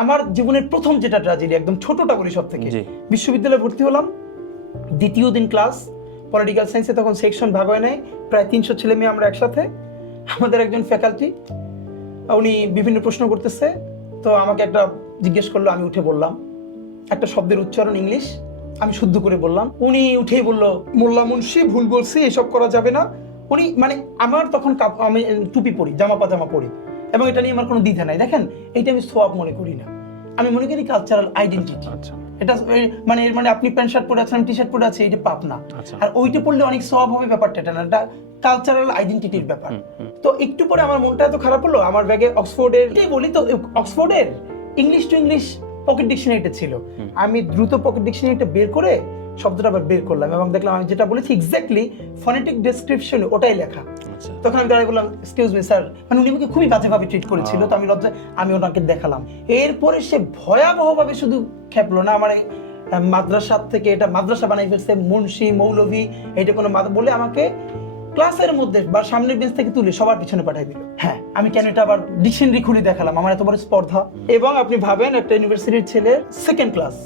আমার জীবনের প্রথম যেটা ট্র্যাজেডি, একদম ছোটটা বলি সব থেকে, বিশ্ববিদ্যালয়ে ভর্তি হলাম, দ্বিতীয় দিন ক্লাস, পলিটিক্যাল সায়েন্সে তখন সেকশন ভাগ হয় নাই, প্রায় 300 ছেলে মেয়ে আমরা একসাথে। আমাদের একজন ফ্যাকাল্টি, উনি বিভিন্ন প্রশ্ন করতেছে, তো আমাকে একটা জিজ্ঞেস করলো, আমি উঠে বললাম একটা শব্দের উচ্চারণ ইংলিশ, আমি শুদ্ধ করে বললাম। উনি উঠেই বললো, মোল্লা মুন্সি ভুল বলছি, এসব করা যাবে না। উনি মানে আমার তখন আমি টুপি পরি, জামা পাজামা পরি, এবং এটা নিয়ে আমার কোনো দ্বিধা নাই। দেখেন, এইটা আমি সোয়াব মনে করি না, আমি মনে করি কালচারাল আইডেন্টিটি। এটা মানে এর মানে আপনি প্যান্ট শার্ট পরে আছেন, টি শার্ট পরে আছে, এটা পাপ না। আর ওইটা পড়লে অনেক সোয়াব হবে, ব্যাপারটা এটা না, এটা কালচারাল আইডেন্টিটির ব্যাপার। তো একটু পরে আমার মনটা এত খারাপ হলো, আমার ব্যাগে অক্সফোর্ডের, এটাই বলি তো, অক্সফোর্ডের ইংলিশ টু ইংলিশ পকেট ডিকশনারিটা ছিল। আমি দ্রুত পকেট ডিকশনারিটা বের করে শব্দটা আবার বের করলাম এবং দেখলাম আমি যেটা বলেছি এক্স্যাক্টলি ফনেটিক ডেসক্রিপশন ওটাই লেখা। তখন আমি দাঁড়িয়ে বললাম, এক্সকিউজ মি স্যার, মানে উনি আমাকে খুবই বাজেভাবে ট্রিট করেছিল, তো আমি লজ্জায় আমি ওনাকে দেখালাম। এরপরে সে ভয়াবহভাবে শুধু খেপলো না, আমার মাদ্রাসা থেকে এটা মাদ্রাসা বানাই ফেলছে, মুন্সি মৌলভী এটা কোনো বলে আমাকে ক্লাসের মধ্যে বা সামনের বেঞ্চ থেকে তুলে সবার পিছনে পাঠিয়ে দিল। হ্যাঁ, আমি কেন এটা আবার ডিকশনারি খুলে দেখালাম, আমার এত বড় স্পর্ধা। এবং আপনি ভাবেন একটা ইউনিভার্সিটির ছেলের সেকেন্ড ক্লাস,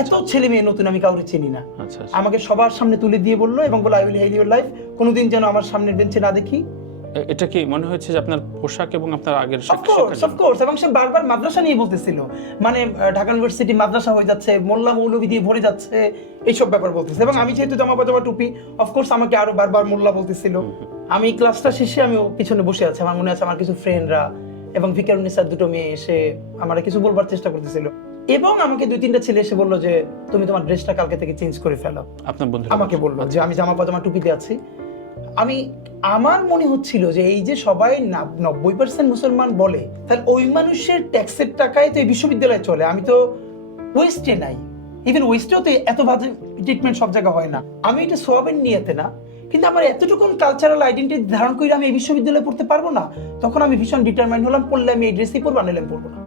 এত ছেলে মেয়ে নতুন, আমি কাউকে চিনি না, আমাকে সবার সামনে তুলে দিয়ে বললো এবং বলে, I will hell your life, কোনোদিন যেন আমার সামনের বেঞ্চে না দেখি। এটা কি মনে হচ্ছে যে আপনার পোশাক এবং আপনার আগের অফকোর্স, এবং সে বারবার মাদ্রাসা নিয়ে বলতেছিল, মানে ঢাকা ইউনিভার্সিটি মাদ্রাসা হয়ে যাচ্ছে, মোল্লা মৌলভী দিয়ে ভরে যাচ্ছে, এইসব ব্যাপার বলতেছে। এবং আমি যেহেতু জামা পাজামা টুপি, অফকোর্স আমাকে আরো বারবার মোল্লা বলতেছিল। আমি ক্লাসটা শেষে আমি পিছনে বসে আছি, আমার মনে আছে আমার কিছু ফ্রেন্ডরা এবং ভিকারুন্নিসার দুটো মেয়ে এসে আমার কিছু বলবার চেষ্টা করতেছিল, এবং আমাকে 2-3টা ছেলে এসে বললো যে তুমি তোমার ড্রেসটা কালকে থেকে চেঞ্জ করে ফেলো। আপনার বন্ধু আমাকে বললো যে আমি জামা পাজামা টুপিতে আছি। আমার মনে হচ্ছিল যে এই যে সবাই 90% মুসলমান বলে, তাহলে ওই মানুষের ট্যাক্সের টাকায় তো এই বিশ্ববিদ্যালয়ে চলে, আমি তো ওয়েস্টে নাই, ইভেন ওয়েস্টেও তো এত বাজে ট্রিটমেন্ট সব জায়গায় হয় না। আমি এটা সোয়াবের নিয়েতে না, কিন্তু আমার এতটুকু কালচারাল আইডেন্টিটি ধারণ করে আমি এই বিশ্ববিদ্যালয়ে পড়তে পারবো না। তখন আমি ভীষণ ডিটারমাইন্ড হলাম, পড়লে আমি এই ড্রেসই পরবো, আনলে পড়বো না।